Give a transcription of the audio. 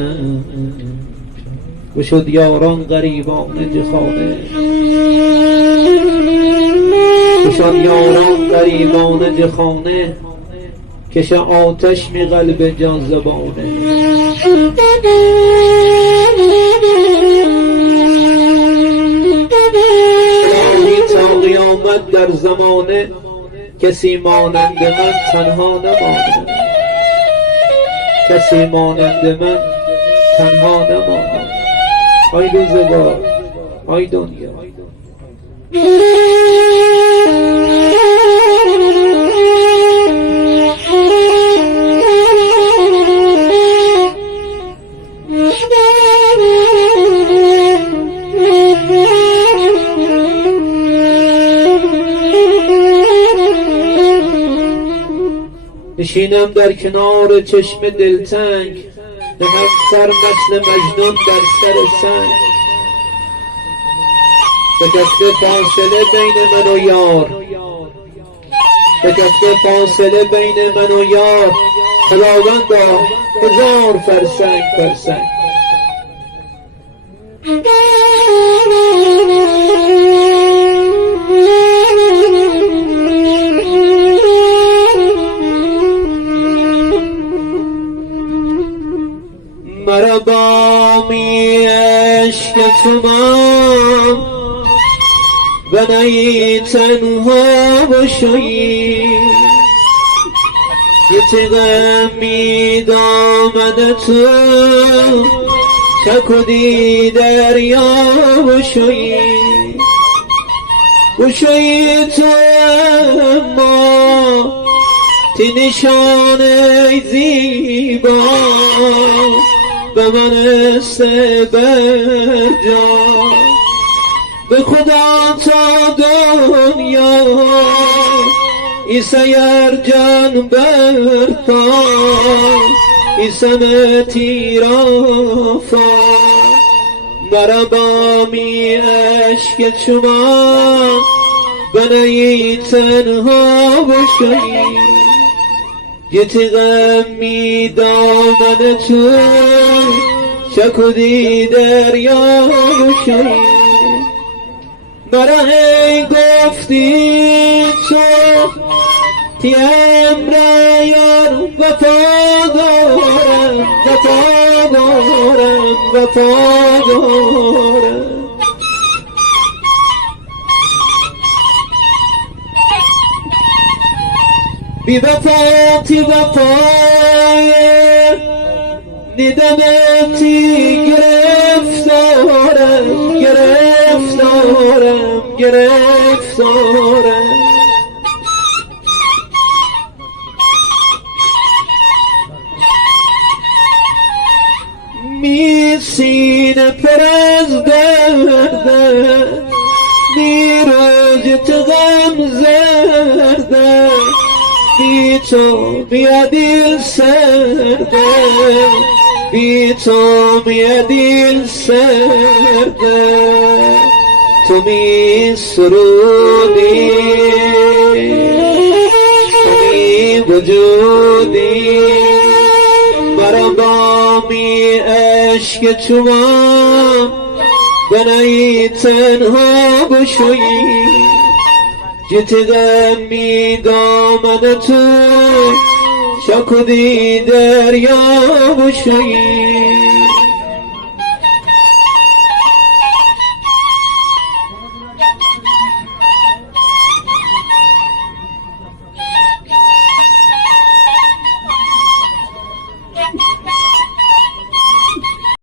کنم گشود یاران غریبان جخانه گشود یاران غریبان جخانه کش آتش می قلب جاذبانه تا قیامت در زمانه کسی مانند من تنها نماند کسی مانند من تنها نماند آی روزگار آی دنیا نشینم در کنار چشم دلتنگ نهم سر مثل مجنون در سر سنگ شکسته فاصله بین من و یار شکسته فاصله بین من و یار خداوندا 1000 فرسنگ فرسنگ مرا بامی عشق تو من و نی تنها باشی یه تیغم می دامن تو چکودی دریا باشی باشی تو اما تی نشانه زیبا به من برجا به خدا تا دنیا ای سیر جان برتا ای سمتی رافا مرا بامی عشق شما بنایی تنها باشی یه تیغم می دامن تو چکودی دریا باشی مرا هی گفتی تو تی امره یار وفا دارم وفا دارم وفا دارم بی وفا تی وفای ندمتی گرفتارم گرفتارم گرفتارم می سینه پر از درده بی روز تو غم زرده بی تو بیا دل سرده بی تو بیا دل سرده تو می سرودی تو می وجودی مرا بامی عشق چوان بنایی تنها بشویی جتگم می دامن تو چکودی دریا بشویی